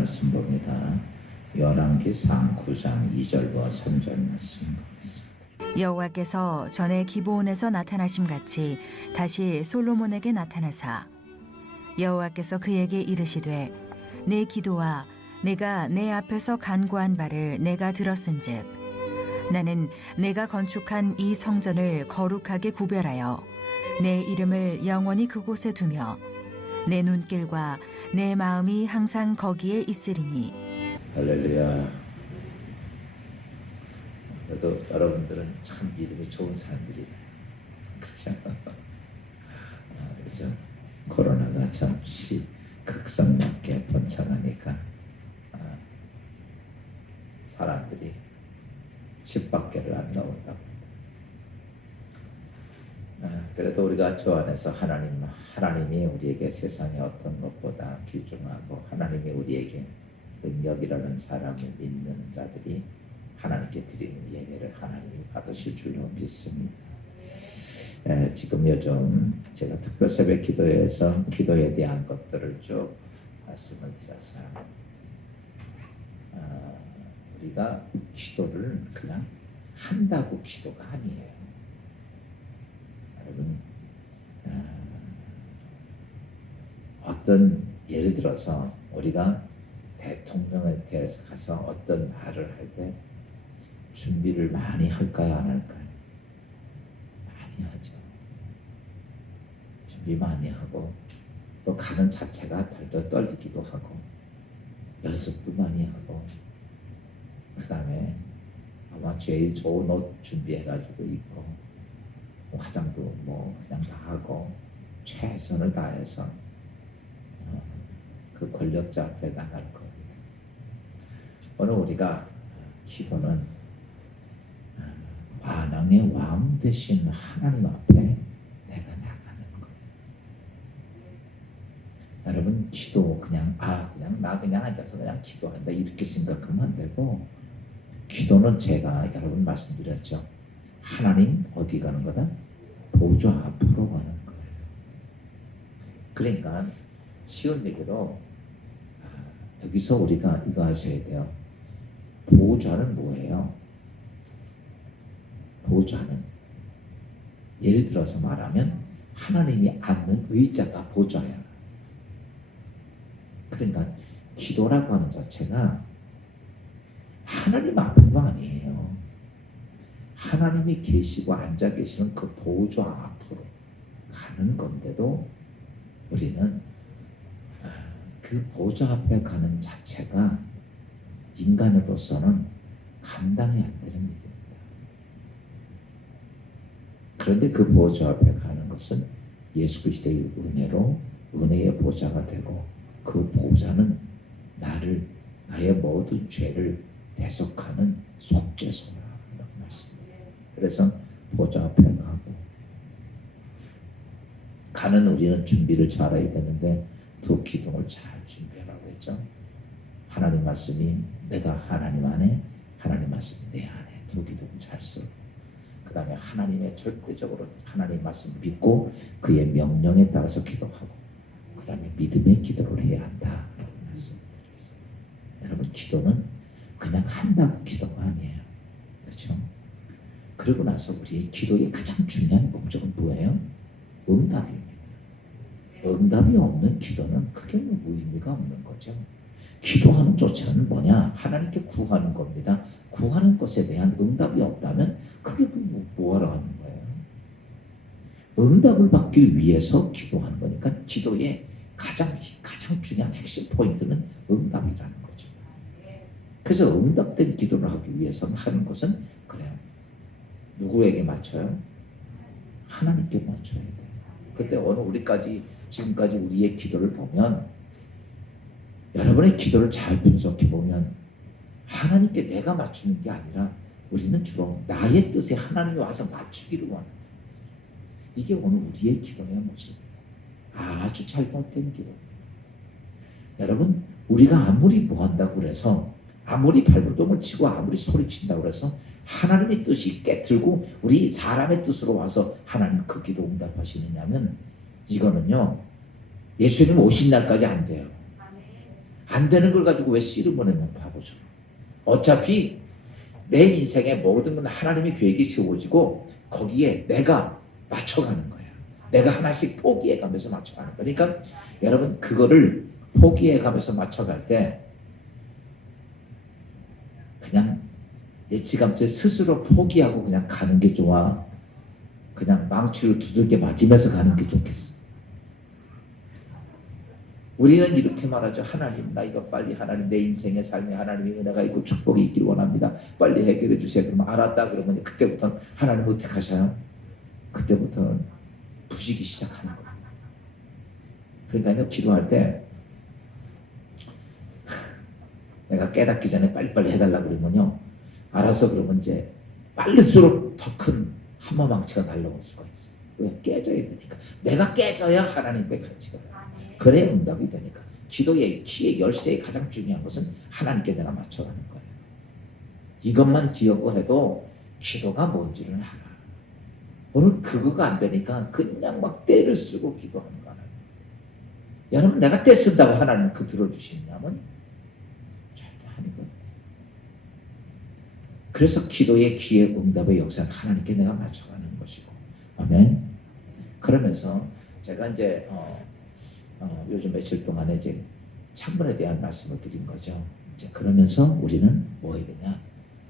말씀 봅니다. 열왕기상 9장 2절과 3절 말씀 보겠습니다. 여호와께서 전에 기브온에서 나타나심 같이 다시 솔로몬에게 나타나사 여호와께서 그에게 이르시되 내 기도와 내가 내 앞에서 간구한 바를 내가 들었은즉 나는 내가 건축한 이 성전을 거룩하게 구별하여 내 이름을 영원히 그곳에 두며 내 눈길과 내 마음이 항상 거기에 있으리니. 할렐루야. 그래도 여러분들은 참 믿음이 좋은 사람들이에요. 그렇죠? 요즘 코로나가 잠시 극성맞게 번창하니까 사람들이 집 밖에를 안 나온다고. 그래도 우리가 주 안에서 하나님이 우리에게 세상의 어떤 것보다 귀중하고 하나님이 우리에게 능력이라는 사람을 믿는 자들이 하나님께 드리는 예배를 하나님이 받으실 줄로 믿습니다. 지금 요즘 제가 특별 새벽 기도에서 기도에 대한 것들을 쭉 말씀을 드렸어요. 우리가 기도를 그냥 한다고 기도가 아니에요. 여러분, 어떤 예를 들어서 우리가 대통령에 대해서 가서 어떤 말을 할 때 준비를 많이 할까요, 안 할까요? 많이 하죠. 준비 많이 하고 또 가는 자체가 덜덜 떨리기도 하고 연습도 많이 하고 그 다음에 아마 제일 좋은 옷 준비해가지고 입고 화장도 그냥 다 하고 최선을 다해서 그 권력자 앞에 나갈 겁니다. 오늘 우리가 기도는 만왕의 왕 되신 하나님 앞에 내가 나가는 거예요. 여러분 기도 그냥 나 그냥 앉아서 그냥 기도한다 이렇게 생각하면 안 되고, 기도는 제가 여러분 말씀드렸죠. 하나님 어디 가는 거다? 보좌 앞으로 가는 거예요. 그러니까 쉬운 얘기로 여기서 우리가 이거 하셔야 돼요. 보좌는 뭐예요? 보좌는 예를 들어서 말하면 하나님이 앉는 의자가 보좌야. 그러니까 기도라고 하는 자체가 하나님 앞에도 아니에요. 하나님이 계시고 앉아 계시는 그 보좌 앞으로 가는 건데도 우리는 그 보좌 앞에 가는 자체가 인간으로서는 감당이 안 되는 일입니다. 그런데 그 보좌 앞에 가는 것은 예수 그리스도의 은혜로 은혜의 보좌가 되고, 그 보좌는 나의 모든 죄를 대속하는 속죄소라고 말씀입니다. 그래서 보좌 앞에 가는 우리는 준비를 잘해야 되는데 두 기둥을 잘 준비하라고 했죠. 하나님 말씀이 내가 하나님 안에, 하나님 말씀이 내 안에, 두 기둥을 잘 쓰고, 그 다음에 하나님의 절대적으로 하나님 말씀 믿고 그의 명령에 따라서 기도하고, 그 다음에 믿음의 기도를 해야 한다라고 말씀을 드렸어요. 여러분 기도는 그냥 한다고 기도가 아니에요. 그렇죠? 그러고 나서 우리의 기도의 가장 중요한 목적은 뭐예요? 응답입니다. 응답이 없는 기도는 크게 의미가 없는 거죠. 기도하는 조차는 뭐냐? 하나님께 구하는 겁니다. 구하는 것에 대한 응답이 없다면 그게 뭐하러 하는 거예요? 응답을 받기 위해서 기도하는 거니까 기도의 가장 중요한 핵심 포인트는 응답이라는 거죠. 그래서 응답된 기도를 하기 위해서 하는 것은 그래요. 누구에게 맞춰요? 하나님께 맞춰야 돼요. 근데 오늘 지금까지 우리의 기도를 보면, 여러분의 기도를 잘 분석해 보면 하나님께 내가 맞추는 게 아니라 우리는 주로 나의 뜻에 하나님이 와서 맞추기를 원합니다. 이게 오늘 우리의 기도의 모습이에요. 아주 잘못된 기도입니다. 여러분, 우리가 아무리 한다고 그래서, 아무리 발버둥을 치고 아무리 소리친다고 그래서 하나님의 뜻이 깨틀고 우리 사람의 뜻으로 와서 하나님 그 기도 응답하시느냐면, 이거는요 예수님 오신 날까지 안 돼요. 안 되는 걸 가지고 왜 씨를 보냈냐 바보죠. 어차피 내 인생의 모든 건 하나님의 계획이 세워지고 거기에 내가 맞춰가는 거야. 내가 하나씩 포기해가면서 맞춰가는 거니까 그러니까 여러분 그거를 포기해가면서 맞춰갈 때 그냥 일찌감치 스스로 포기하고 그냥 가는 게 좋아? 그냥 망치로 두들겨 맞으면서 가는 게 좋겠어? 우리는 이렇게 말하죠. 하나님, 나 이거 빨리 하나님 내 인생의 삶에 하나님의 은혜가 있고 축복이 있길 원합니다. 빨리 해결해 주세요. 그러면 알았다 그러면 그때부터는 하나님 어떻게 하셔요? 그때부터는 부시기 시작하는 거예요. 그러니까요, 기도할 때 내가 깨닫기 전에 빨리빨리 해달라 그러면요, 알아서 그러면 이제 빠를수록 더 큰 한마망치가 날라올 수가 있어요. 왜? 깨져야 되니까. 내가 깨져야 하나님께 가치가 나요. 그래야 응답이 되니까. 기도의 키의 열쇠의 가장 중요한 것은 하나님께 내가 맞춰가는 거예요. 이것만 기억을 해도 기도가 뭔지를 알아. 오늘 그거가 안 되니까 그냥 막 때를 쓰고 기도하는 거 아니에요. 여러분 내가 때 쓴다고 하나님 그 들어주시냐면 절대 아니거든. 그래서 기도의 기의 응답의 역사는 하나님께 내가 맞춰가는 것이고. 아멘. 그러면서 제가 이제 요즘 며칠 동안에 이제 창문에 대한 말씀을 드린 거죠. 이제 그러면서 우리는 뭐 해야 되냐?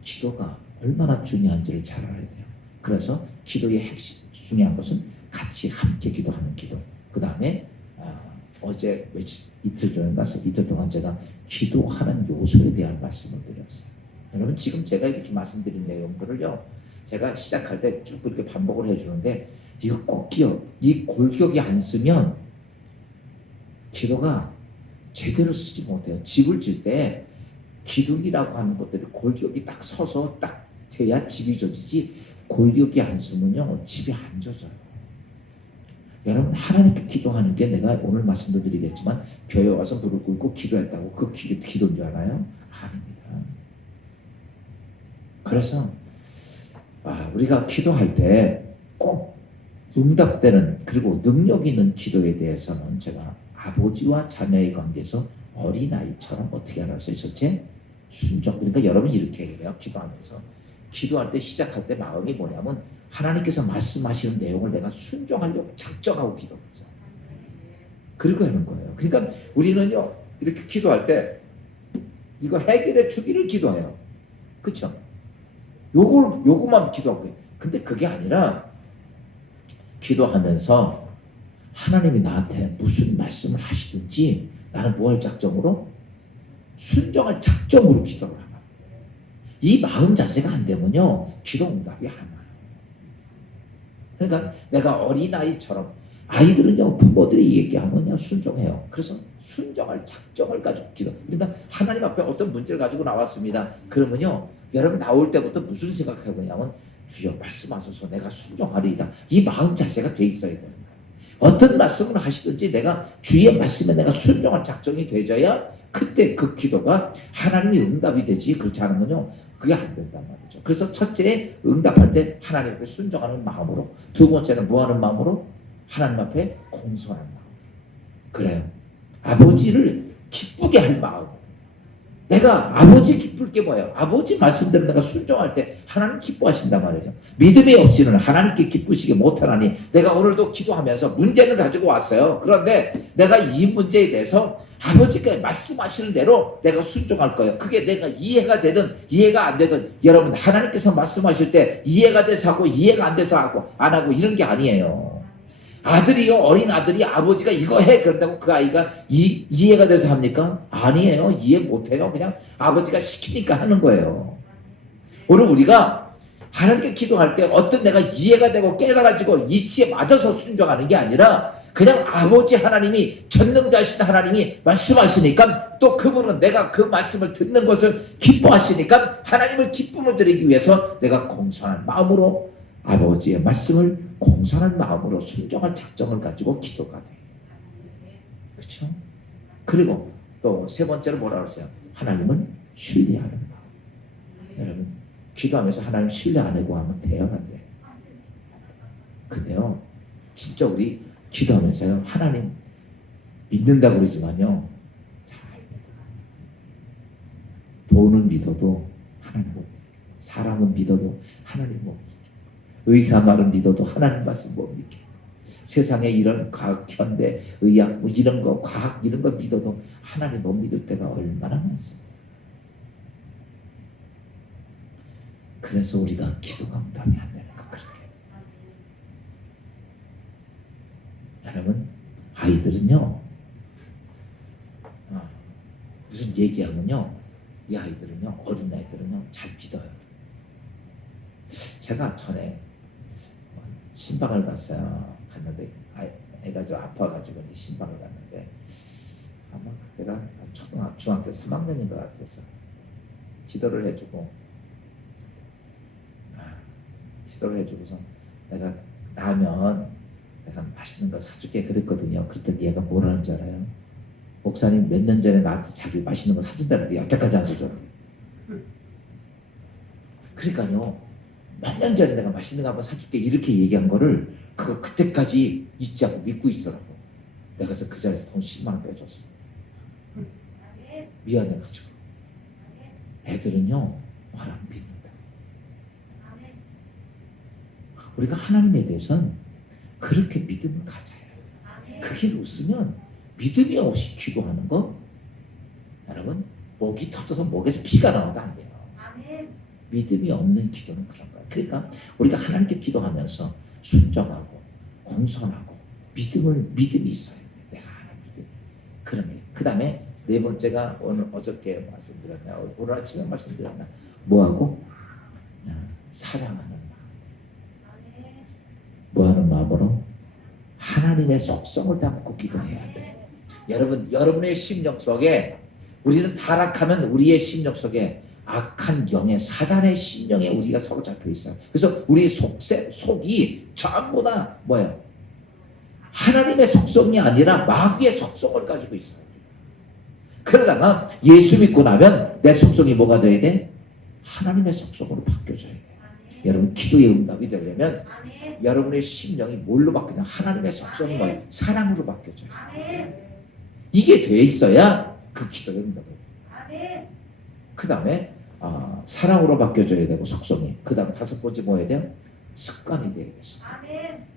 기도가 얼마나 중요한지를 잘 알아야 돼요. 그래서 기도의 핵심 중요한 것은 같이 함께 기도하는 기도. 그 다음에 어제 이틀 전에 가서 이틀 동안 제가 기도하는 요소에 대한 말씀을 드렸어요. 여러분 지금 제가 이렇게 말씀드린 내용들을요, 제가 시작할 때 쭉 그렇게 반복을 해주는데 이거 꼭 이 골격이 안 쓰면 기도가 제대로 쓰지 못해요. 집을 질 때 기둥이라고 하는 것들이 골격이 딱 서서 딱 돼야 집이 져지지, 골격이 안 쓰면요 집이 안 져져요. 여러분 하나님께 기도하는 게 내가 오늘 말씀도 드리겠지만 교회 와서 무릎 꿇고 기도했다고 그 기도인 줄 알아요? 아닙니다. 그래서 우리가 기도할 때 꼭 응답되는 그리고 능력 있는 기도에 대해서는 제가 아버지와 자녀의 관계에서 어린아이처럼 어떻게 할 수 있었지? 순종. 그러니까 여러분 이렇게 해요. 기도하면서 기도할 때 시작할 때 마음이 뭐냐면 하나님께서 말씀하시는 내용을 내가 순종하려고 작정하고 기도하죠. 그리고 하는 거예요. 그러니까 우리는요 이렇게 기도할 때 이거 해결해 주기를 기도해요. 그렇죠? 요거만 기도하고. 근데 그게 아니라 기도하면서 하나님이 나한테 무슨 말씀을 하시든지 나는 뭐 할 작정으로? 순종할 작정으로 기도를 하는 거예요. 이 마음 자세가 안 되면요 기도 응답이 안 와요. 그러니까 내가 어린아이처럼, 아이들은요 부모들이 얘기하면요 순종해요. 그래서 순종할 작정을 가지고 기도. 그러니까 하나님 앞에 어떤 문제를 가지고 나왔습니다. 그러면요 여러분 나올 때부터 무슨 생각해보냐면 주여 말씀하소서 내가 순종하리이다. 이 마음 자세가 돼 있어야 되는 거예요. 어떤 말씀을 하시든지 내가 주의 말씀에 내가 순종할 작정이 되져야 그때 그 기도가 하나님이 응답이 되지. 그렇지 않으면요 그게 안 된단 말이죠. 그래서 첫째 응답할 때 하나님 앞에 순종하는 마음으로, 두 번째는 뭐 하는 마음으로? 하나님 앞에 공손한 마음으로. 그래요. 아버지를 기쁘게 할 마음. 내가 아버지 기쁠 게 뭐예요? 아버지 말씀대로 내가 순종할 때 하나님 기뻐하신단 말이죠. 믿음이 없이는 하나님께 기쁘시게 못하나니, 내가 오늘도 기도하면서 문제는 가지고 왔어요. 그런데 내가 이 문제에 대해서 아버지께 말씀하시는 대로 내가 순종할 거예요. 그게 내가 이해가 되든 이해가 안 되든, 여러분 하나님께서 말씀하실 때 이해가 돼서 하고 이해가 안 돼서 하고 안 하고 이런 게 아니에요. 아들이요, 어린 아들이 아버지가 이거 해 그런다고 그 아이가 이해가 돼서 합니까? 아니에요. 이해 못해요. 그냥 아버지가 시키니까 하는 거예요. 오늘 우리가 하나님께 기도할 때 어떤 내가 이해가 되고 깨달아지고 이치에 맞아서 순종하는 게 아니라 그냥 아버지 하나님이, 전능자신 하나님이 말씀하시니까, 또 그분은 내가 그 말씀을 듣는 것을 기뻐하시니까 하나님을 기쁨을 드리기 위해서 내가 공손한 마음으로 아버지의 말씀을 공손한 마음으로 순종할 작정을 가지고 기도가 돼요. 그렇죠? 그리고 또 세 번째로 뭐라 그랬어요? 하나님을 신뢰하는 마음. 여러분 기도하면서 하나님 신뢰 안 하고 하면 돼요, 안 돼요? 근데요 진짜 우리 기도하면서요 하나님 믿는다고 그러지만요 잘 압니다. 돈은 믿어도 하나님 못 믿고, 사람은 믿어도 하나님 못 믿고, 의사 말은 믿어도 하나님 말씀 못 믿고, 세상에 이런 과학, 현대, 의학, 이런 거, 과학 이런 거 믿어도 하나님 못 믿을 때가 얼마나 많습니다. 그래서 우리가 기도가 응답이 안 되는 거 그렇게. 여러분, 아이들은요, 무슨 얘기하면요, 이 아이들은요, 어린 아이들은요, 잘 믿어요. 제가 전에 신방을 갔는데 애가 좀 아파가지고 신방을 갔는데 아마 그때가 중학교 3학년인 것 같아서 기도를 해주고서 내가 나면 내가 맛있는 거 사줄게 그랬거든요. 그랬더니 얘가 뭐라는 줄 알아요? 목사님 몇 년 전에 나한테 자기 맛있는 거 사준다는데 여태까지 안 사줬대. 그러니까요, 몇 년 전에 내가 맛있는 거 한번 사줄게 이렇게 얘기한 거를 그때까지 잊지 않고 믿고 있으라고. 내가 그래서 그 자리에서 돈 10만 원 빼줬어. 미안해가지고. 애들은요, 말 안 믿는다. 우리가 하나님에 대해서는 그렇게 믿음을 가져야 해요. 그게 없으면 믿음이 없이 기도하는 거, 여러분, 목이 터져서 목에서 피가 나와도 안 돼요. 믿음이 없는 기도는 그런 거예요. 그러니까 우리가 하나님께 기도하면서 순종하고 공손하고 믿음이 있어야 돼. 내가 하나님 믿음. 그런 게. 그 다음에 네 번째가 어저께 말씀드렸나, 오늘 아침에 말씀드렸나, 뭐하고? 사랑하는 마음. 뭐하는 마음으로? 하나님의 속성을 담고 기도해야 돼. 여러분의 심령 속에, 우리는 타락하면 우리의 심령 속에 악한 영의 사단의 심령에 우리가 사로잡혀 있어요. 그래서 우리 속이 전부 다 뭐예요? 하나님의 속성이 아니라 마귀의 속성을 가지고 있어요. 그러다가 예수 믿고 나면 내 속성이 뭐가 돼야 돼? 하나님의 속성으로 바뀌어져야 돼. 여러분, 기도의 응답이 되려면 여러분의 심령이 뭘로 바뀌냐? 하나님의 속성이 뭐예요? 사랑으로 바뀌어져요. 이게 돼 있어야 그 기도의 응답이 돼요. 그 다음에 사랑으로 바뀌어져야 되고, 속성이. 그 다음에 다섯 번째 뭐 해야 돼요? 습관이 되겠어.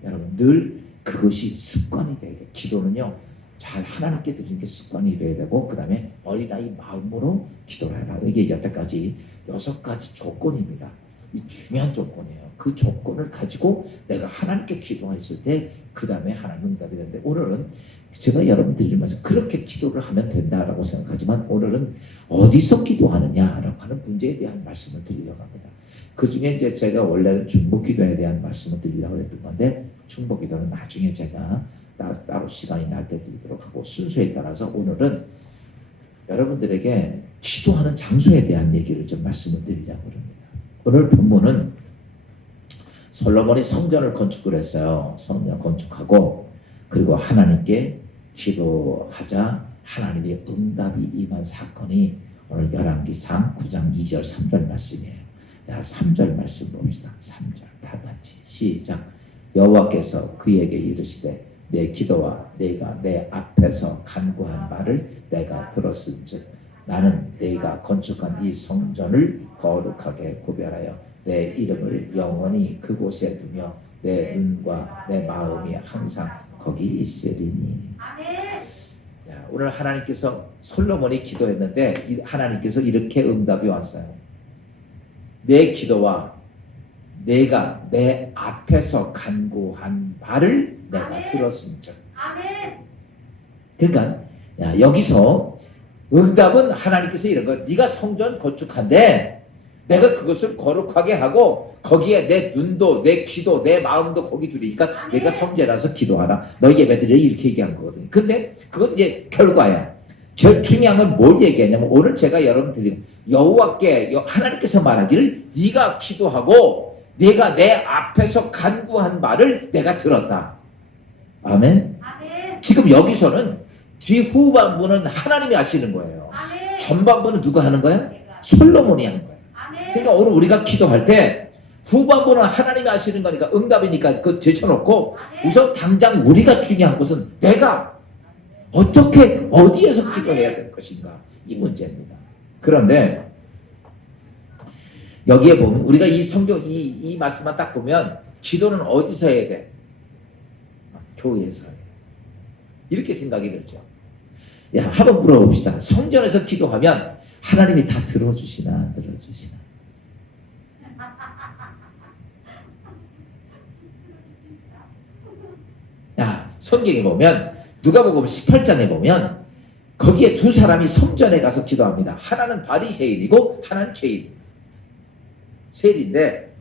여러분, 늘 그것이 습관이 돼야 돼요. 기도는요, 잘 하나님께 드리는 게 습관이 돼야 되고, 그 다음에 어린아이 마음으로 기도를 해라. 이게 여태까지 6가지 조건입니다. 이 중요한 조건이에요. 그 조건을 가지고 내가 하나님께 기도했을 때 그 다음에 하나님 응답이 되는데, 오늘은 제가 여러분 드리면서 그렇게 기도를 하면 된다라고 생각하지만, 오늘은 어디서 기도하느냐라고 하는 문제에 대한 말씀을 드리려고 합니다. 그 중에 이제 제가 원래는 중보기도에 대한 말씀을 드리려고 했던 건데, 중보기도는 나중에 제가 따로 시간이 날 때 드리도록 하고, 순서에 따라서 오늘은 여러분들에게 기도하는 장소에 대한 얘기를 좀 말씀을 드리려고 합니다. 오늘 본문은 솔로몬이 성전을 건축을 했어요. 성전 건축하고, 그리고 하나님께 기도하자 하나님의 응답이 임한 사건이 오늘 열왕기상 9장 2절 3절 말씀이에요. 3절 말씀 봅시다. 3절 다 같이 시작. 여호와께서 그에게 이르시되 내 기도와 내가 내 앞에서 간구한 말을 내가 들었은즉 나는 내가 건축한 이 성전을 거룩하게 구별하여 내 이름을 영원히 그곳에 두며 내 눈과 내 마음이 항상 거기 있으리니. 오늘 하나님께서, 솔로몬이 기도했는데 하나님께서 이렇게 응답이 왔어요. 내 기도와 내가 내 앞에서 간구한 말을 내가 들었은즉. 그러니까 여기서 응답은 하나님께서 이런 거, 네가 성전 건축한데 내가 그것을 거룩하게 하고 거기에 내 눈도 내 귀도 내 마음도 거기 두리니까 내가 성전에서 기도하라. 너희 예배드리라. 이렇게 얘기한 거거든요. 근데 그건 이제 결과야. 제일 중요한 건 뭘 얘기하냐면, 오늘 제가 여러분들이 여호와께, 하나님께서 말하기를 네가 기도하고 내가 내 앞에서 간구한 말을 내가 들었다. 아멘. 지금 여기서는 뒤후반부는 하나님이 하시는 거예요. 전반부는 누가 하는 거야? 솔로몬이 하는 거예요. 그러니까 오늘 우리가 기도할 때 후반부는 하나님이 하시는 거니까, 응답이니까 그거 제쳐놓고 우선 당장 우리가 중요한 것은 내가 어떻게 어디에서 기도해야 될 것인가, 이 문제입니다. 그런데 여기에 보면 우리가 이 성경 이 말씀만 딱 보면 기도는 어디서 해야 돼? 교회에서 해요. 이렇게 생각이 들죠. 야, 한번 물어봅시다. 성전에서 기도하면 하나님이 다 들어주시나 안 들어주시나? 야, 성경에 보면 누가복음 18장에 보면 거기에 두 사람이 성전에 가서 기도합니다. 하나는 바리새인이고 하나는 죄인. 셋인데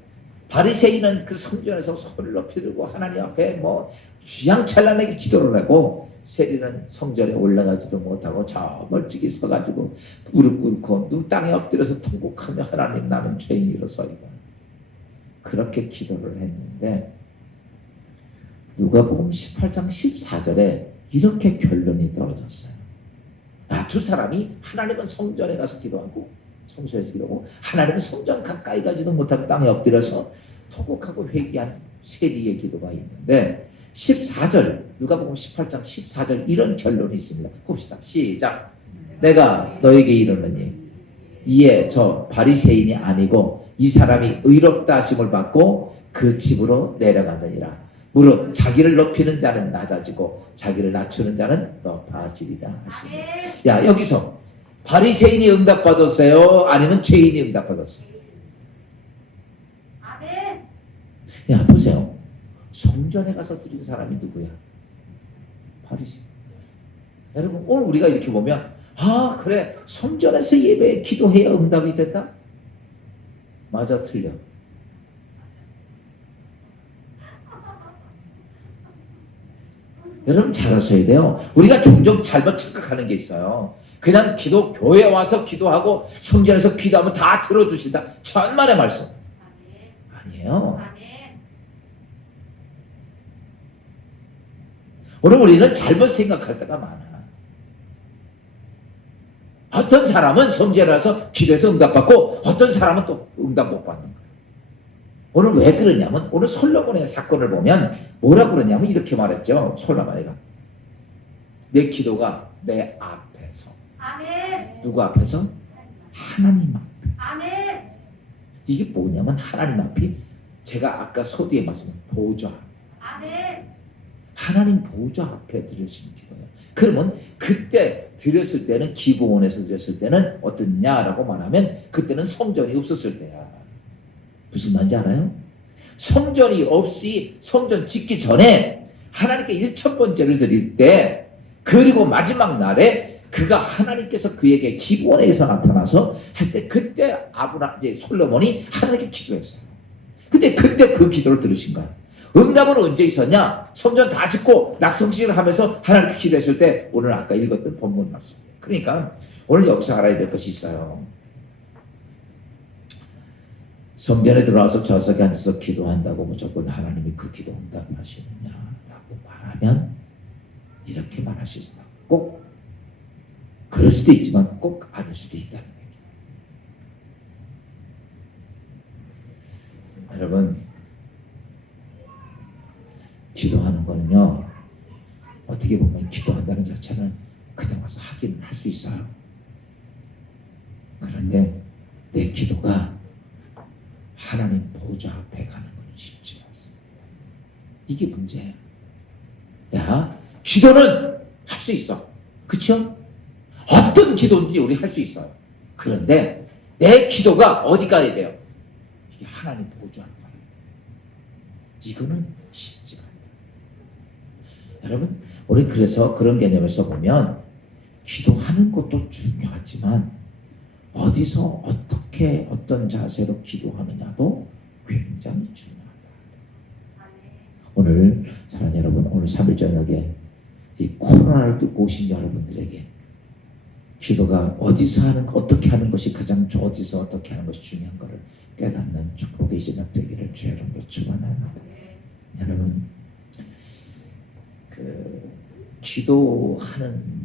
바리새인은 그 성전에서 손을 높이 들고 하나님 앞에 뭐 휘황찬란하게 기도를 하고, 세리는 성전에 올라가지도 못하고 저 멀찍이 서가지고 무릎 꿇고 눈 땅에 엎드려서 통곡하며 하나님 나는 죄인이로소이다. 그렇게 기도를 했는데 누가복음 18장 14절에 이렇게 결론이 떨어졌어요. 두 사람이 하나님은 성전에 가서 기도하고 성소에서 기도하고, 하나님은 성전 가까이 가지도 못하고 땅에 엎드려서 통곡하고 회개한 세리의 기도가 있는데 14절, 누가복음 18장 14절 이런 결론이 있습니다. 봅시다. 시작. 내가 너에게 이르노니 이에 저 바리새인이 아니고 이 사람이 의롭다 하심을 받고 그 집으로 내려가느니라. 무릇 자기를 높이는 자는 낮아지고 자기를 낮추는 자는 높아지리라 하시니. 야, 여기서 바리새인이 응답받았어요? 아니면 죄인이 응답받았어요? 야, 보세요. 성전에 가서 드린 사람이 누구야? 바리새인. 여러분, 오늘 우리가 이렇게 보면 그래, 성전에서 예배 기도해야 응답이 된다? 맞아, 틀려? 여러분 잘 아셔야 돼요. 우리가 종종 잘못 착각하는 게 있어요. 그냥 교회 와서 기도하고 성전에서 기도하면 다 들어주신다. 천만의 말씀. 아니에요. 오늘 우리는 잘못 생각할 때가 많아. 어떤 사람은 성전에 와서 기도해서 응답받고 어떤 사람은 또 응답 못 받는 거예요. 오늘 왜 그러냐면 오늘 솔로몬의 사건을 보면 뭐라고 그러냐면 이렇게 말했죠. 솔로몬이가 내 기도가 내 앞에서. 아멘. 누구 앞에서? 하나님 앞에. 아멘. 이게 뭐냐면 하나님 앞이 제가 아까 서두에 말씀한 보좌. 아멘. 하나님 보좌 앞에 드려진 기도예요. 그러면 그때 드렸을 때는 기도원에서 드렸을 때는 어떻냐라고 말하면 그때는 성전이 없었을 때야. 무슨 말인지 알아요? 성전이 없이 성전 짓기 전에 하나님께 1,000번째를 드릴 때, 그리고 마지막 날에 그가 하나님께서 그에게 기브온에서 나타나서 할 때 그때 이제 솔로몬이 하나님께 기도했어요. 근데 그때 그 기도를 들으신 거예요. 응답은 언제 있었냐? 성전 다 짓고 낙성식을 하면서 하나님께 기도했을 때, 오늘 아까 읽었던 본문 말씀이에요. 그러니까 오늘 여기서 알아야 될 것이 있어요. 성전에 들어와서 좌석에 앉아서 기도한다고 무조건 하나님이 그 기도 응답하시느냐라고 말하면 이렇게 말할 수 있습니다. 꼭 그럴 수도 있지만 꼭 아닐 수도 있다는 얘기예요. 여러분, 기도하는 거는요, 어떻게 보면 기도한다는 자체는 그냥 와서 하긴 할 수 있어요. 그런데 내 기도가 하나님 보좌 앞에 가는 건 쉽지 않습니다. 이게 문제예요. 야, 기도는 할 수 있어. 그쵸? 어떤 기도인지 우리 할 수 있어요. 그런데 내 기도가 어디 가야 돼요? 이게 하나님 보좌 앞에 가야 돼요. 이거는 쉽지가 않다. 여러분, 우리 그래서 그런 개념에서 보면 기도하는 것도 중요하지만 어디서 어떻게 어떤 자세로 기도하느냐도 굉장히 중요하다. 오늘 사랑하는 여러분, 오늘 3일 저녁에 이 코로나를 뚫고 오신 여러분들에게 기도가 어디서 하는 거, 어떻게 하는 것이 가장 어디서 어떻게 하는 것이 중요한 것을 깨닫는 축복의 저녁 되기를 주의 이름으로 축원합니다. 여러분, 기도하는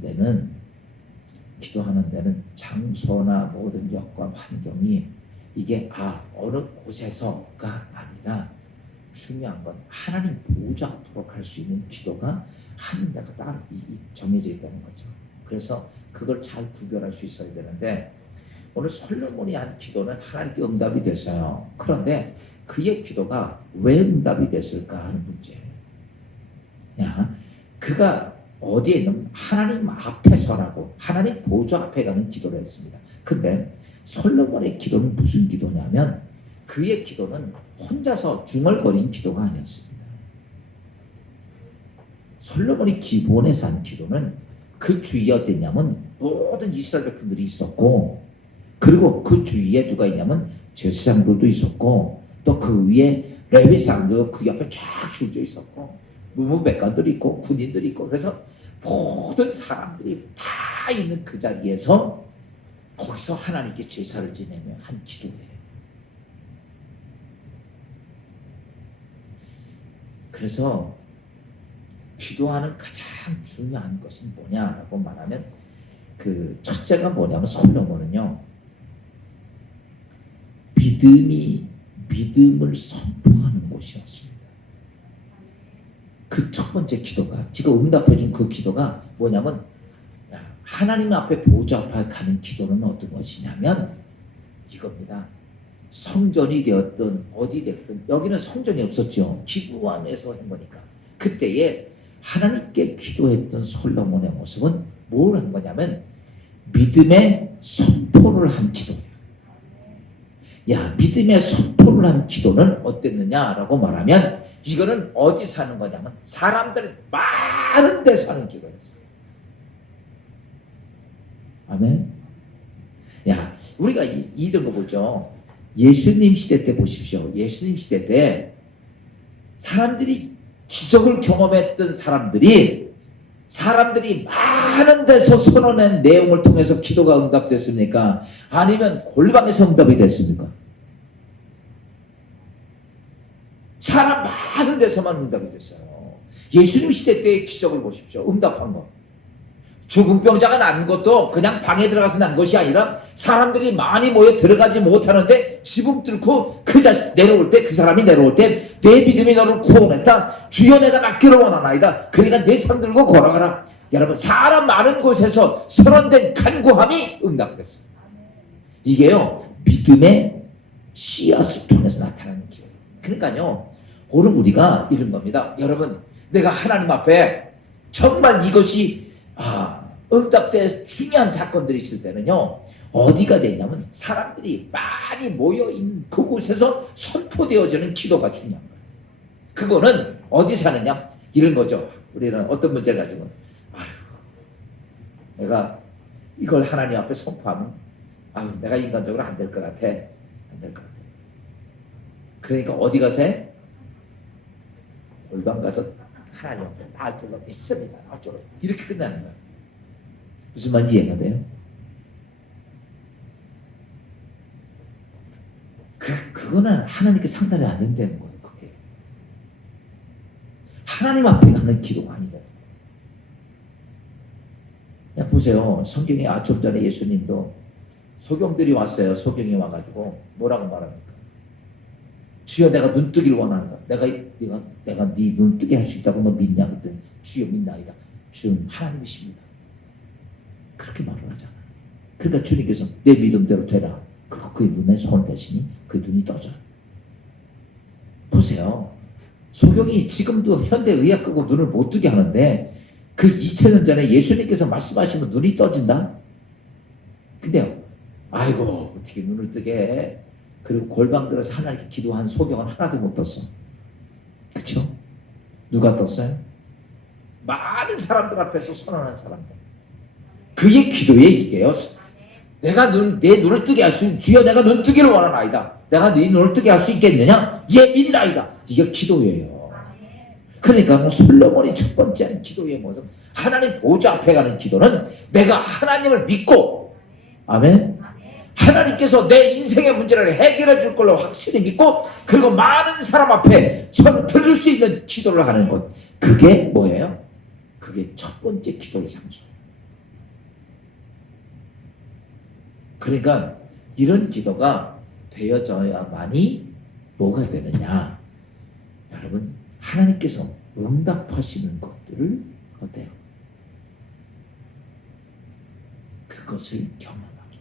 데는 장소나 모든 여건 환경이 이게 어느 곳에서가 아니라 중요한 건 하나님 보좌 앞으로 갈 수 있는 기도가 하는 데가 따로 정해져 있다는 거죠. 그래서 그걸 잘 구별할 수 있어야 되는데, 오늘 솔로몬이 한 기도는 하나님께 응답이 됐어요. 그런데 그의 기도가 왜 응답이 됐을까 하는 문제예요. 야, 그가 어디에 있는 하나님 앞에 서라고 하나님 보좌 앞에 가는 기도를 했습니다. 근데 솔로몬의 기도는 무슨 기도냐면 그의 기도는 혼자서 중얼거린 기도가 아니었습니다. 솔로몬이 기브온에서 한 기도는 그 주위에 어땠냐면 모든 이스라엘 백성들이 있었고, 그리고 그 주위에 누가 있냐면 제사장들도 있었고, 또 그 위에 레위 사람도 그 옆에 쫙 줄져 있었고, 무무백관들이 있고 군인들이 있고, 그래서 모든 사람들이 다 있는 그 자리에서 거기서 하나님께 제사를 지내며 한 기도예요. 그래서 기도하는 가장 중요한 것은 뭐냐라고 말하면 그 첫째가 뭐냐면 솔로몬은요, 믿음을 선포하는 곳이었습니다. 그 첫 번째 기도가, 지금 응답해 준 그 기도가 뭐냐면, 하나님 앞에 보좌 앞에 가는 기도는 어떤 것이냐면 이겁니다. 성전이 되었든 어디 됐든, 여기는 성전이 없었죠. 기브온에서 한 거니까. 그때에 하나님께 기도했던 솔로몬의 모습은 뭘 한 거냐면 믿음의 선포를 한 기도예요. 야, 믿음의 선포를 한 기도는 어땠느냐라고 말하면 이거는 어디서 하는 거냐면 사람들 많은 데서 하는 기도였어요. 아멘. 야, 우리가 이런 거 보죠. 예수님 시대 때 보십시오. 예수님 시대 때 사람들이 기적을 경험했던 사람들이 많은 데서 선언한 내용을 통해서 기도가 응답됐습니까? 아니면 골방에서 응답이 됐습니까? 사람 많은 데서만 응답이 됐어요. 예수님 시대 때의 기적을 보십시오. 응답한 거. 죽은 병자가 난 것도 그냥 방에 들어가서 난 것이 아니라 사람들이 많이 모여 들어가지 못하는데 지붕 뚫고 그 자식 내려올 때, 그 사람이 내려올 때 내 믿음이 너를 구원했다. 주여 내가 낫기를 원하나이다. 그러니까 내 손 들고 걸어가라. 여러분, 사람 많은 곳에서 선언된 간구함이 응답됐어요. 이게요, 믿음의 씨앗을 통해서 나타나는 기회예요. 그러니까요, 오늘 우리가 이런 겁니다. 여러분, 내가 하나님 앞에 정말 이것이 응답될 중요한 사건들이 있을 때는요, 어디가 되냐면 사람들이 많이 모여있는 그곳에서 선포되어지는 기도가 중요한 거예요. 그거는 어디서 하느냐? 이런 거죠. 우리는 어떤 문제를 가지고, 내가 이걸 하나님 앞에 선포하면 내가 인간적으로 안 될 것 같아. 안 될 것 같아. 그러니까 어디 가서 해? 골방 가서 하나님 앞에 나을 줄로 믿습니다. 나을 줄로. 이렇게 끝나는 거야. 무슨 말인지 이해가 돼요? 그거는 하나님께 상달이 안 된다는 거예요. 그게 하나님 앞에 가는 기도가 아니라는 거예요. 보세요. 성경에 좀 전에 예수님도 소경들이 왔어요. 소경이 와가지고 뭐라고 말합니까? 주여, 내가 눈뜨기를 원한다. 내가 네 눈을 뜨게 할 수 있다고 너 믿냐? 그랬더니 주여 믿나이다. 주는 하나님이십니다. 그렇게 말을 하잖아요. 그러니까 주님께서 내 믿음대로 되라. 그리고 그의 눈에 손을 대시니 그 눈이 떠져요. 보세요. 소경이 지금도 현대의학 끄고 눈을 못 뜨게 하는데 그 2000년 전에 예수님께서 말씀하시면 눈이 떠진다? 근데요, 아이고 어떻게 눈을 뜨게 해? 그리고 골방 들어서 하나님께 기도한 소경은 하나도 못 떴어. 그쵸? 누가 떴어요? 많은 사람들 앞에서 선언한 사람들. 그의 기도에 이게요. 내가 내 눈을 뜨게 할 수 있는, 주여 내가 눈 뜨기를 원하나이다. 내가 네 눈을 뜨게 할 수 있겠느냐? 예, 믿나이다. 이게 기도예요. 그러니까 뭐 솔로몬이 첫 번째 기도의 모습, 하나님 보좌 앞에 가는 기도는 내가 하나님을 믿고, 아멘. 하나님께서 내 인생의 문제를 해결해 줄 걸로 확실히 믿고, 그리고 많은 사람 앞에 손 들을 수 있는 기도를 하는 것. 그게 뭐예요? 그게 첫 번째 기도의 장소예요. 그러니까 이런 기도가 되어져야만이 뭐가 되느냐? 여러분, 하나님께서 응답하시는 것들을 어때요? 그것을 경험하기.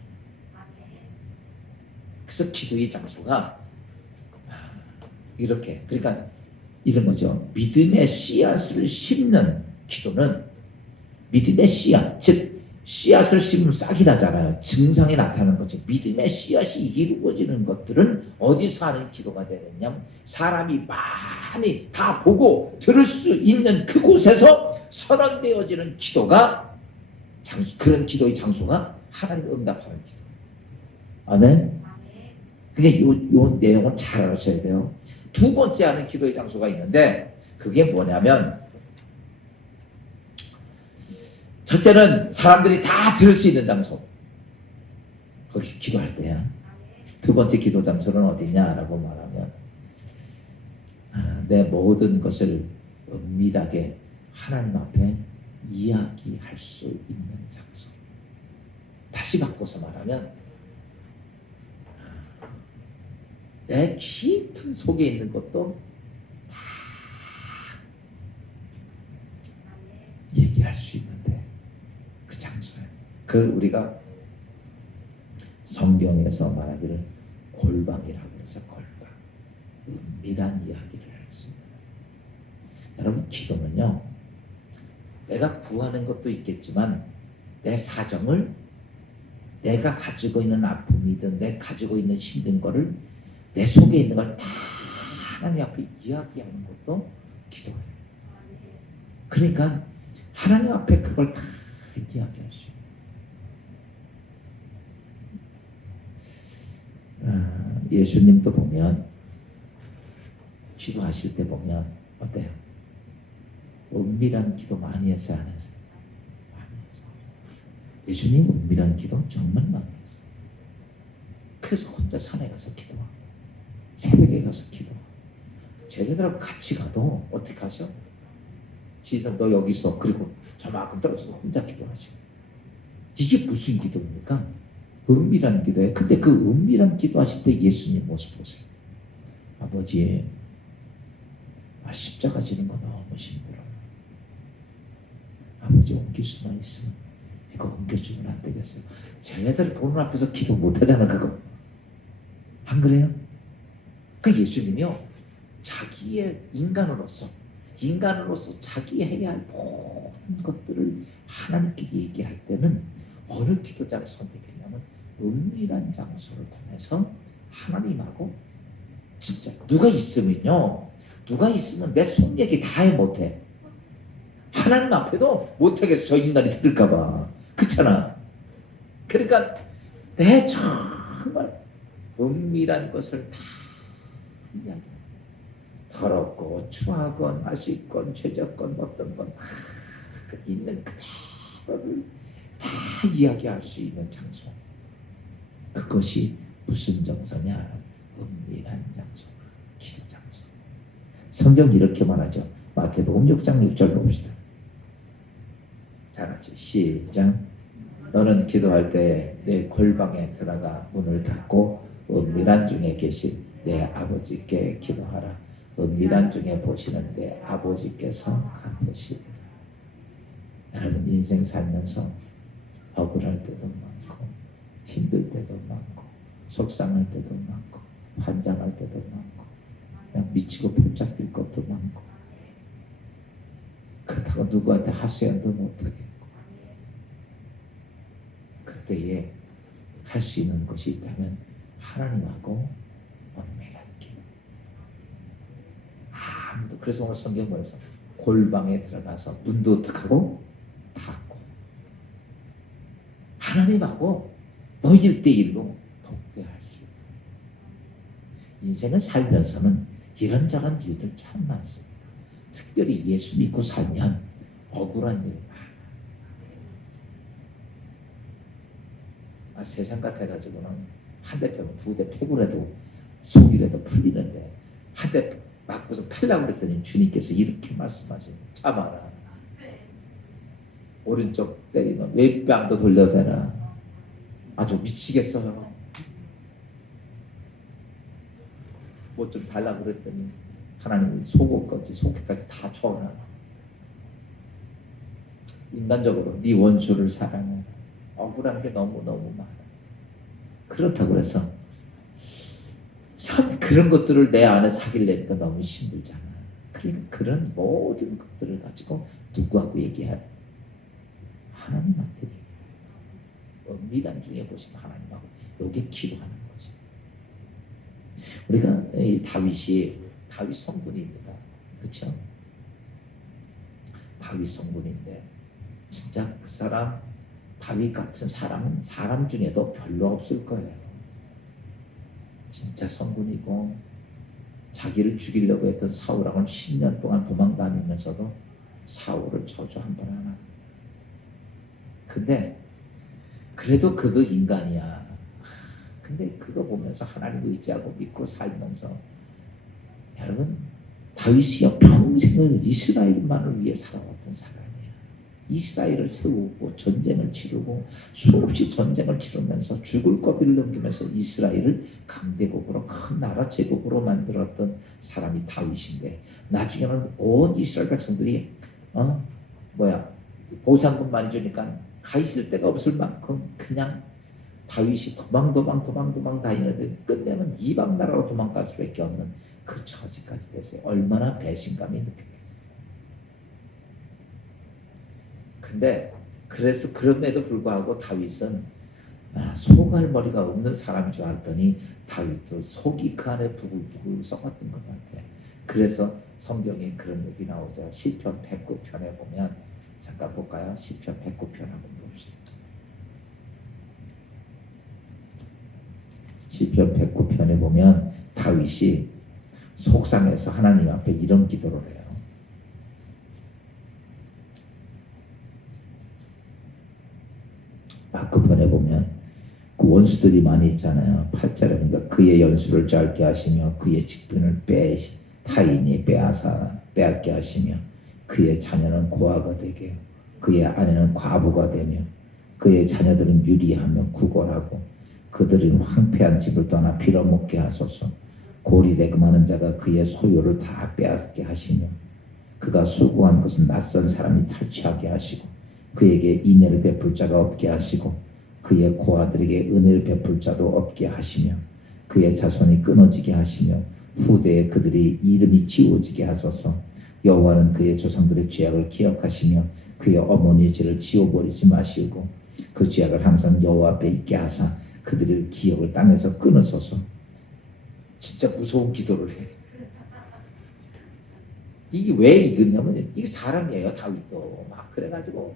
그래서 기도의 장소가 이렇게, 그러니까 이런 거죠. 믿음의 씨앗을 심는 기도는, 믿음의 씨앗, 즉 씨앗을 심으면 싹이 나잖아요. 증상이 나타나는 거죠. 믿음의 씨앗이 이루어지는 것들은 어디서 하는 기도가 되느냐, 사람이 많이 다 보고 들을 수 있는 그곳에서 선언되어지는 기도가 그런 기도의 장소가 하나님 응답하는 기도. 아멘. 그게 요 내용은 잘 알아셔야 돼요. 두 번째 하는 기도의 장소가 있는데, 그게 뭐냐면, 첫째는 사람들이 다 들을 수 있는 장소, 거기서 기도할 때야. 두 번째 기도 장소는 어디냐라고 말하면, 내 모든 것을 은밀하게 하나님 앞에 이야기할 수 있는 장소. 다시 바꿔서 말하면, 내 깊은 속에 있는 것도 다 얘기할 수 있는데, 그 장소에, 그 우리가 성경에서 말하기를 골방이라고 해서 골방, 은밀한 이야기를 할 수 있는. 여러분, 기도는요, 내가 구하는 것도 있겠지만 내 사정을, 내가 가지고 있는 아픔이든 내 가지고 있는 힘든 거를, 내 속에 있는 걸 다 하나님 앞에 이야기하는 것도 기도예요. 그러니까 하나님 앞에 그걸 다 이야기할 수 있어요. 예수님도 보면 기도하실 때 보면 어때요? 은밀한 기도 많이 했어요, 안 했어요? 많이 했어요. 예수님 은밀한 기도 정말 많이 했어요. 그래서 혼자 산에 가서 기도하고, 새벽에 가서 기도하고, 제자들하고 같이 가도 어떻게 하죠? 지금 너 여기 있어. 그리고 저만큼 떨어져서 혼자 기도하죠. 이게 무슨 기도입니까? 은밀한 기도예요. 근데 그 은밀한 기도하실 때 예수님 모습 보세요. 아버지, 십자가 지는 거 너무 힘들어요. 아버지, 옮길 수만 있으면 이거 옮겨주면 안 되겠어요. 제자들 보는 앞에서 기도 못하잖아, 그거. 안 그래요? 그러니까 예수님이요, 자기의 인간으로서 자기 해야 할 모든 것들을 하나님께 얘기할 때는 어느 기도자를 선택했냐면 은밀한 장소를 통해서 하나님하고, 진짜 누가 있으면 내 속 얘기 다 해 못해. 하나님 앞에도 못하겠어. 저 인간이 들을까봐. 그렇잖아. 그러니까 내 정말 은밀한 것을 다 이야기해. 더럽고 추하건 맛있건 죄졌건 어떤 건 다 있는 그대로를 다 이야기할 수 있는 장소. 그것이 무슨 정서냐? 은밀한 장소, 기도 장소. 성경 이렇게 말하죠. 마태복음 6장 6절 봅시다. 다 같이 시작. 너는 기도할 때 내 골방에 들어가 문을 닫고 은밀한 중에 계신 내 아버지께 기도하라. 은밀한 중에 보시는 내 아버지께서 갚으시리라. 여러분, 인생 살면서 억울할 때도 많고, 힘들 때도 많고, 속상할 때도 많고, 환장할 때도 많고, 그냥 미치고 폴짝 뛸 것도 많고, 그렇다고 누구한테 하소연도 못하겠고, 그때에 할 수 있는 것이 있다면 하나님하고 은밀한 기도. 아무도. 그래서 오늘 성경 보면서 골방에 들어가서 문도 어떻게 하고 닫고 하나님하고 너 1대1로 독대할 수 있는. 인생을 살면서는 이런저런 일들 참 많습니다. 특별히 예수 믿고 살면 억울한 일 많아. 세상 같아가지고는 한 대 패면 두 대 패고라도 속이라도 풀리는데, 한 대 맞고서 패려고 그랬더니 주님께서 이렇게 말씀하시는, 참아라. 오른쪽 때리면 왼뺨도 돌려대라. 아주 미치겠어요. 뭐 좀 달라고 그랬더니 하나님이 속에까지 다 줘라. 인간적으로 네 원수를 사랑해. 억울한 게 너무너무 많아. 그렇다고 해서 참 그런 것들을 내 안에 사귀려니까 너무 힘들잖아. 그러니까 그런 모든 것들을 가지고 누구하고 얘기해? 하나님한테 얘기해. 은밀한 중에 보신 하나님하고 요게 기도하는 거지. 우리가 이 다윗 성군입니다. 그렇죠? 다윗 성군인데 진짜 그 사람 다윗 같은 사람은 사람 중에도 별로 없을 거예요. 진짜 성군이고 자기를 죽이려고 했던 사울하고는 10년 동안 도망다니면서도 사울을 저주 한 번 안 합니다. 근데 그래도 그도 인간이야. 근데 그거 보면서 하나님 의지하고 믿고 살면서 여러분 다윗이요 평생을 이스라엘만을 위해 살아왔던 사람이에요. 이스라엘을 세우고 전쟁을 치르고 수없이 전쟁을 치르면서 죽을 고비를 넘기면서 이스라엘을 강대국으로 큰 나라 제국으로 만들었던 사람이 다윗인데 나중에는 온 이스라엘 백성들이 보상금 많이 주니까 가 있을 데가 없을 만큼 그냥 다윗이 도망 다니는데 끝내는 이방 나라로 도망갈 수밖에 없는 그 처지까지 됐어요. 얼마나 배신감이 느꼈겠어요. 근데 그래서 그럼에도 불구하고 다윗은 속할 머리가 없는 사람인 줄 알았더니 다윗도 속이 그 안에 부글부글 썩었던 것 같아요. 그래서 성경에 그런 얘기 나오죠. 시편 109편에 보면 잠깐 볼까요? 시편 109편 한번 봅시다. 시편 109편에 보면 다윗이 속상해서 하나님 앞에 이런 기도를 해요. 마크편에 보면 그 원수들이 많이 있잖아요. 8절에 보니까 그의 연수를 짧게 하시며 그의 직분을 타인이 빼앗게 하시며 그의 자녀는 고아가 되게 그의 아내는 과부가 되며 그의 자녀들은 유리하며 구걸하고 그들은 황폐한 집을 떠나 빌어먹게 하소서. 고리대금하는 자가 그의 소유를 다 빼앗게 하시며 그가 수고한 것은 낯선 사람이 탈취하게 하시고 그에게 인애를 베풀 자가 없게 하시고 그의 고아들에게 은혜를 베풀 자도 없게 하시며 그의 자손이 끊어지게 하시며 후대에 그들이 이름이 지워지게 하소서. 여호와는 그의 조상들의 죄악을 기억하시며 그의 어머니의 죄를 지워버리지 마시고 그 죄악을 항상 여호와 앞에 있게 하사 그들의 기억을 땅에서 끊으소서. 진짜 무서운 기도를 해. 이게 왜 이거냐면 이게 사람이에요. 다윗도 막 그래가지고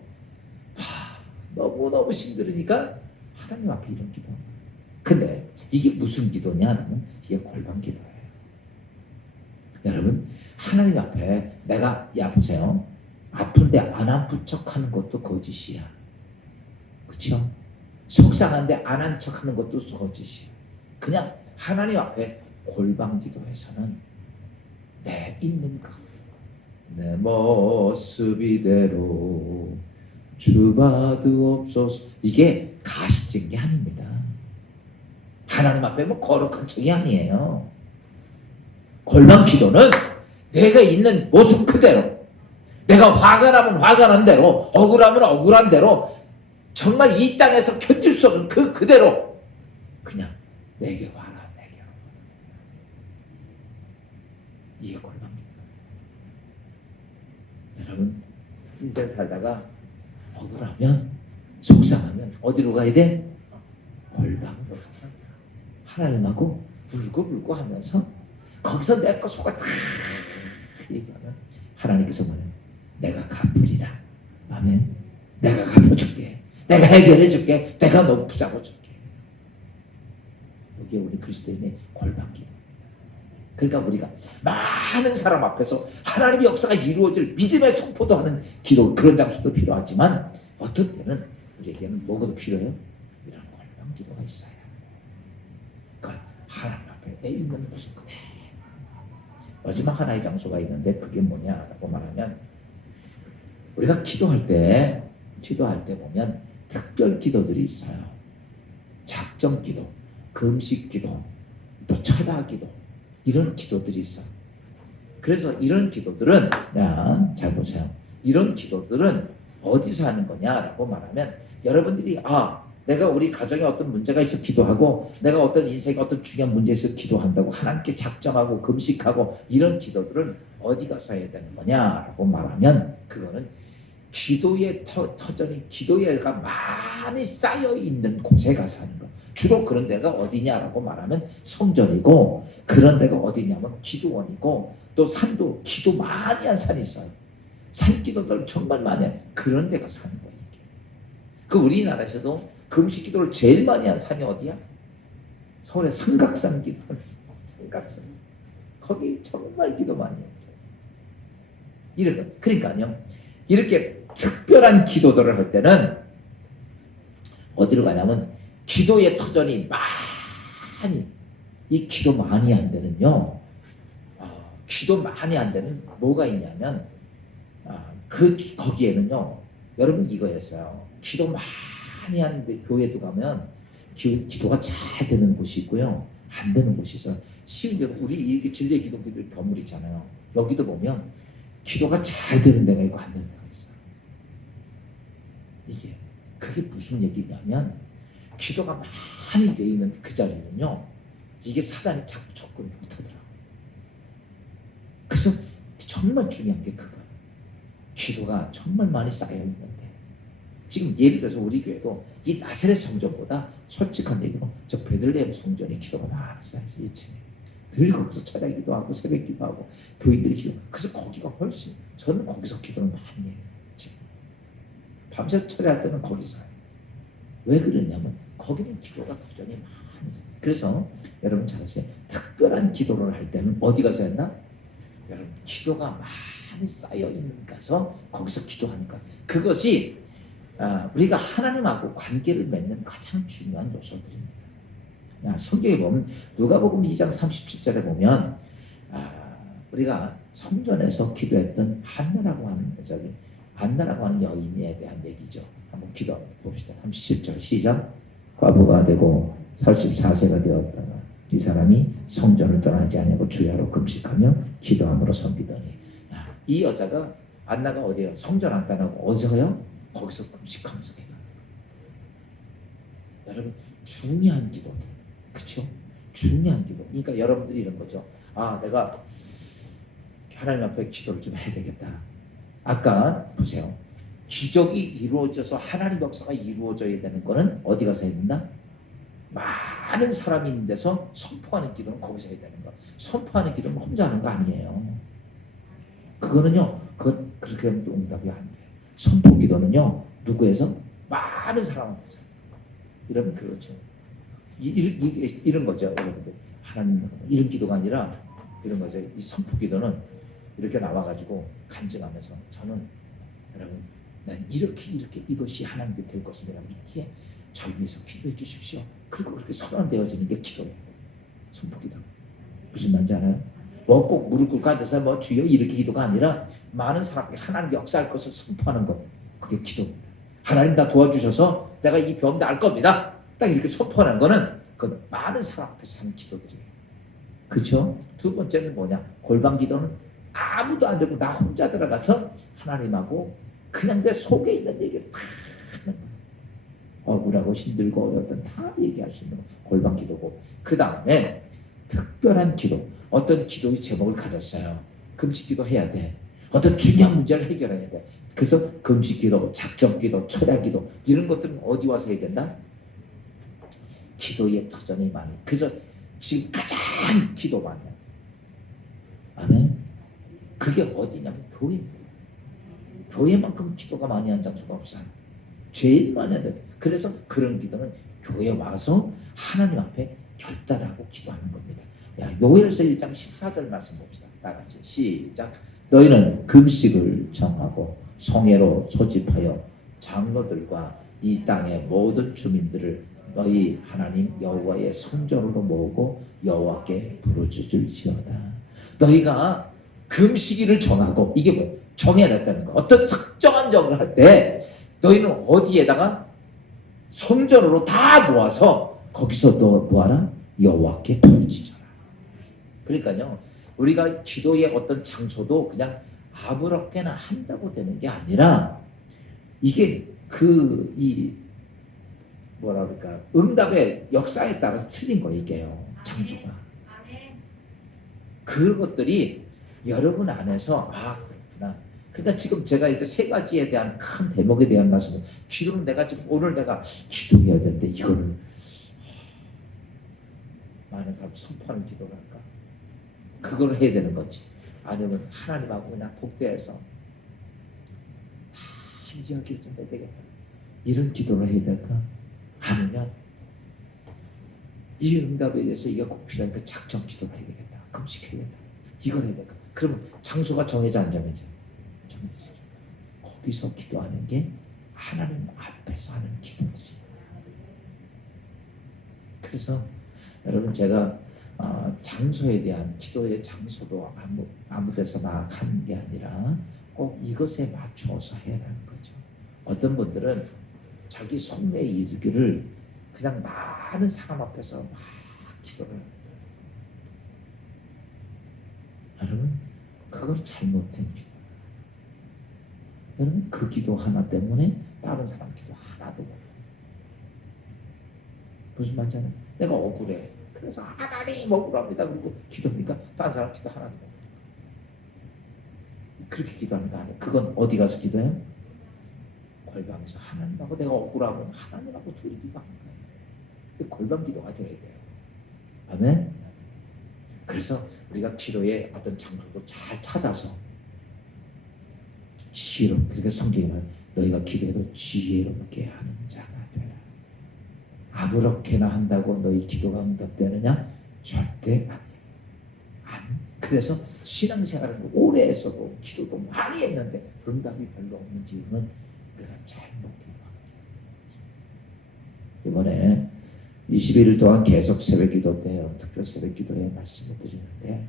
너무너무 힘들으니까 하나님 앞에 이런 기도. 근데 이게 무슨 기도냐 하면 이게 골방 기도예요. 여러분 하나님 앞에 내가 보세요. 아픈데 안 아픈 척하는 것도 거짓이야. 그렇죠? 속상한데 안 한 척하는 것도 거짓이야. 그냥 하나님 앞에 골방 기도에서는 내 있는 것, 내 모습 이대로 주받으옵소서. 이게 가식적인 게 아닙니다. 하나님 앞에 뭐 거룩한 척이 아니에요. 골방 기도는 내가 있는 모습 그대로, 내가 화가 나면 화가 난 대로, 억울하면 억울한 대로, 정말 이 땅에서 견딜 수 없는 그대로 그냥 내게 와라, 내게. 이게 골방 기도. 여러분 인생 살다가 억울하면 속상하면 어디로 가야 돼? 골방으로 가서 하나님하고 울고 하면서 거기서 내 거 속아 다 얘기하면 하나님께서 뭐냐? 내가 갚으리라. 아멘. 내가 갚아줄게. 내가 해결해줄게. 내가 너 붙잡아줄게. 이게 우리 그리스도인의 골방기도. 그러니까 우리가 많은 사람 앞에서 하나님의 역사가 이루어질 믿음의 선포도 하는 기도, 그런 장소도 필요하지만 어떤 때는 우리에게는 뭐가 필요해요? 이런 골방기도가 있어요. 그러니까 하나님 앞에 내 있는 모습 그대로. 마지막 하나의 장소가 있는데 그게 뭐냐라고 말하면 우리가 기도할 때 보면 특별 기도들이 있어요. 작정 기도, 금식 기도, 또 철야 기도, 이런 기도들이 있어요. 그래서 이런 기도들은 잘 보세요. 이런 기도들은 어디서 하는 거냐라고 말하면 여러분들이 내가 우리 가정에 어떤 문제가 있어 기도하고 내가 어떤 인생에 어떤 중요한 문제에 있어 기도한다고 하나님께 작정하고 금식하고 이런 기도들은 어디 가서 해야 되는 거냐라고 말하면 그거는 기도의 터전이 기도가 많이 쌓여 있는 곳에 가서 하는 거. 주로 그런 데가 어디냐라고 말하면 성전이고 그런 데가 어디냐면 기도원이고 또 산도 기도 많이 한 산이 있어요. 산기도들 정말 많이 한 그런 데 가서 하는 거예요. 그 우리나라에서도 금식 기도를 제일 많이 한 산이 어디야? 서울의 삼각산 기도. 삼각산. 거기 정말 기도 많이 했죠. 이런 거. 그러니까요. 이렇게 특별한 기도들을 할 때는 어디로 가냐면 기도의 터전이 많이 이 기도 많이 한 데는요. 기도 많이 한 데는 뭐가 있냐면 거기에는요. 여러분 이거였어요. 기도 많이 하는데 교회도 가면 기도가 잘 되는 곳이 있고요. 안 되는 곳이 있어요. 쉬운 게 우리 이렇게 진리의 기독교들 건물 있잖아요. 여기도 보면 기도가 잘 되는 데가 있고 안 되는 데가 있어요. 그게 무슨 얘기냐면 기도가 많이 돼 있는 그 자리는요. 이게 사단이 자꾸 접근을 못하더라고요. 그래서 정말 중요한 게 그거예요. 기도가 정말 많이 쌓여 있는데 지금 예를 들어서 우리 교회도 이 나사렛 성전보다 솔직한 얘기로 저 베들레헴 성전이 기도가 많이 쌓여서 1층에 늘 거기서 철야 기도하고 새벽 기도하고 교인들이 기도. 그래서 거기가 훨씬 저는 거기서 기도를 많이 해요. 지금 밤새 철야할 때는 거기서 해요. 왜 그러냐면 거기는 기도가 터전이 많이 있어요. 그래서 여러분 잘 아세요. 특별한 기도를 할 때는 어디 가서 했나? 여러분 기도가 많이 쌓여 있는 가서 거기서 기도하는 것. 그것이 우리가 하나님하고 관계를 맺는 가장 중요한 요소들입니다. 성경에 보면 누가복음 2장 37절에 보면 우리가 성전에서 기도했던 한나라고 하는 안나라고 하는 여인에 대한 얘기죠. 한번 기도 봅시다. 37절 시작. 과부가 되고 44세가 되었다가 이 사람이 성전을 떠나지 아니하고 주야로 금식하며 기도함으로 섬기더니 이 여자가 안나가 어디에요? 성전 안 떠나고 어디서요? 거기서 금식하면서 기도하는 거예요. 여러분 중요한 기도들, 그렇죠? 중요한 기도. 그러니까 여러분들이 이런 거죠. 내가 하나님 앞에 기도를 좀 해야 되겠다. 아까 보세요. 기적이 이루어져서 하나님 역사가 이루어져야 되는 거는 어디 가서 해야 된다? 많은 사람이 있는 데서 선포하는 기도는 거기서 해야 되는 거. 선포하는 기도는 혼자 하는 거 아니에요. 그거는요. 그렇게 하면 또 응답이 안 돼요. 선포 기도는요. 누구에서? 많은 사람 앞에서. 이러면 그렇죠. 이런 거죠. 여러분들. 하나님 이런 기도가 아니라 이런 거죠. 이 선포 기도는 이렇게 나와가지고 간증하면서 저는 여러분 난 이렇게 이것이 하나님께 될 것을 내가 믿기에 저희 위해서 기도해 주십시오. 그리고 그렇게 선언되어지는 게 기도예요. 선포 기도. 무슨 말인지 알아요? 뭐 꼭 무릎 꿇고 앉아서 뭐 주여 이렇게 기도가 아니라 많은 사람이 하나님 역사할 것을 선포하는 것. 그게 기도입니다. 하나님 다 도와주셔서 내가 이 병 나을 겁니다. 딱 이렇게 선포하는 거는 그 많은 사람 앞에서 하는 기도들이에요. 그렇죠? 두 번째는 뭐냐? 골방 기도는 아무도 안 들고 나 혼자 들어가서 하나님하고 그냥 내 속에 있는 얘기를 다 하는 거예요. 억울하고 힘들고 어려웠던 다 얘기할 수 있는 골방 기도고 그 다음에 특별한 기도. 어떤 기도의 제목을 가졌어요. 금식 기도 해야 돼. 어떤 중요한 문제를 해결해야 돼. 그래서 금식 기도, 작정 기도, 철야 기도 이런 것들은 어디 와서 해야 된다? 기도의 터전이 많이. 그래서 지금 가장 기도 많이 해요. 아멘. 그게 어디냐면 교회입니다. 교회만큼 기도가 많이 한 장소가 없어요. 제일 많이 한다. 그래서 그런 기도는 교회에 와서 하나님 앞에 결단하고 기도하는 겁니다. 요엘서 1장 14절 말씀 봅시다. 다 같이 시작. 너희는 금식을 정하고 성회로 소집하여 장로들과 이 땅의 모든 주민들을 너희 하나님 여호와의 성전으로 모으고 여호와께 부르짖을지어다. 너희가 금식일을 정하고 이게 뭐 정해놨다는 거. 어떤 특정한 정을 할 때 너희는 어디에다가 성전으로 다 모아서 거기서 너 뭐하라? 여호와께 부르짖어라. 그러니까요. 우리가 기도의 어떤 장소도 그냥 아무렇게나 한다고 되는 게 아니라 이게 뭐라 그럴까 응답의 역사에 따라서 틀린 거 이게요. 창조가. 그것들이 여러분 안에서 그렇구나. 그러니까 지금 제가 이렇게 세 가지에 대한 큰 대목에 대한 말씀을 기도는 내가 지금 오늘 내가 기도해야 되는데 이거를 많은 사람 선포하는 기도를 할까? 그걸 해야 되는 거지. 아니면 하나님하고 그냥 독대해서 다 이야기를 좀 해야 되겠다. 이런 기도를 해야 될까? 아니면 이 응답에 대해서 이게 꼭 필요하니까 작정 기도를 해야 되겠다. 금식해야 된다. 이걸 해야 될까? 그러면 장소가 정해져 안 정해져? 정해지죠. 거기서 기도하는 게 하나님 앞에서 하는 기도들이. 그래서 여러분 제가 장소에 대한 기도의 장소도 아무 데서 막 하는 게 아니라 꼭 이것에 맞추어서 해라는 거죠. 어떤 분들은 자기 속내 이르기를 그냥 많은 사람 앞에서 막 기도를 합니다. 여러분 그걸 잘못된 기도. 여러분 그 기도 하나 때문에 다른 사람 기도 하나도 못해. 무슨 말인지 아나요? 내가 억울해. 그래서 하나님 억울합니다. 그리고 기도합니까? 다른 사람 기도 하나도 못해. 그렇게 기도하는 거 아니에요. 그건 어디 가서 기도해요? 골방에서 하나님하고 내가 억울하고 하나님하고 둘이 기도하는 거예요. 골방 기도가 돼야 돼요. 아멘? 그래서 우리가 기도의 어떤 장소도 잘 찾아서 지혜롭게, 그러니까 성경이 말 너희가 기도해도 지혜롭게 하는 자가 되라. 아무렇게나 한다고 너희 기도가 응답되느냐? 절대 아니에요. 그래서 신앙생활을 오래 했어도 기도도 많이 했는데 응답이 별로 없는 이유는 우리가 잘못 기도하는 거예요. 이번에 21일 동안 계속 새벽 기도 때요. 특별 새벽 기도에 말씀을 드리는데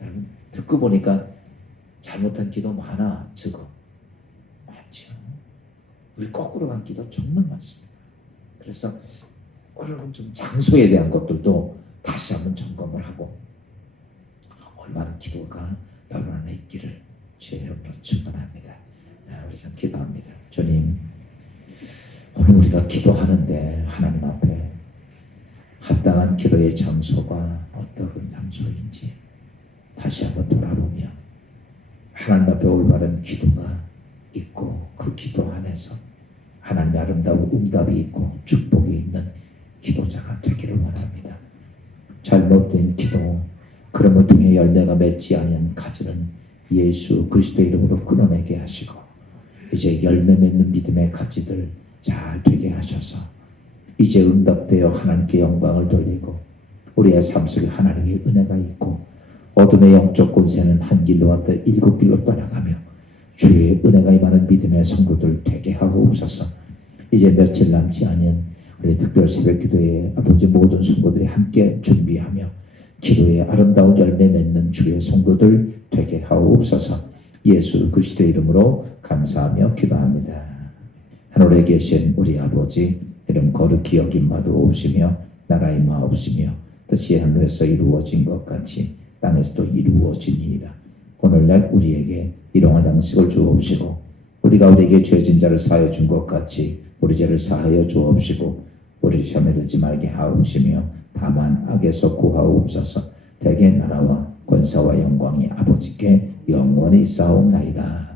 여러분 듣고 보니까 잘못한 기도 많아. 적어. 많죠. 우리 거꾸로 간 기도 정말 많습니다. 그래서 여러분 좀 장소에 대한 것들도 다시 한번 점검을 하고 얼마나 기도가 여러분 안에 있기를 주의 이름으로 축원합니다. 우리 참 기도합니다. 주님, 오늘 우리가 기도하는데 하나님 앞에 합당한 기도의 장소가 어떤 장소인지 다시 한번 돌아보며 하나님 앞에 올바른 기도가 있고 그 기도 안에서 하나님의 아름다운 응답이 있고 축복이 있는 기도자가 되기를 원합니다. 잘못된 기도, 그럼을 통해 열매가 맺지 않은 가지는 예수 그리스도의 이름으로 끊어내게 하시고 이제 열매 맺는 믿음의 가지들 잘 되게 하셔서 이제 응답되어 하나님께 영광을 돌리고 우리의 삶 속에 하나님의 은혜가 있고 어둠의 영적 권세는 한 길로 왔다 일곱 길로 떠나가며 주의 은혜가 임하는 믿음의 성도들 되게 하고 오셔서 이제 며칠 남지 않은 우리 특별 새벽 기도에 아버지 모든 성도들이 함께 준비하며 기도의 아름다운 열매 맺는 주의 성도들 되게 하고 오셔서 예수 그리스도의 이름으로 감사하며 기도합니다. 하늘에 계신 우리 아버지 이름 거룩히 여김 받아오시며 나라의 마옵시며 뜻이 하늘에서 이루어진 것 같이 땅에서도 이루어지니이다. 오늘날 우리에게 일용할 양식을 주옵시고 우리가 우리에게 죄진 자를 사하여 준 것 같이 우리 죄를 사하여 주옵시고 우리 시험에 들지 말게 하옵시며 다만 악에서 구하옵소서. 대개 나라와 권세와 영광이 아버지께 영원히 있사옵나이다.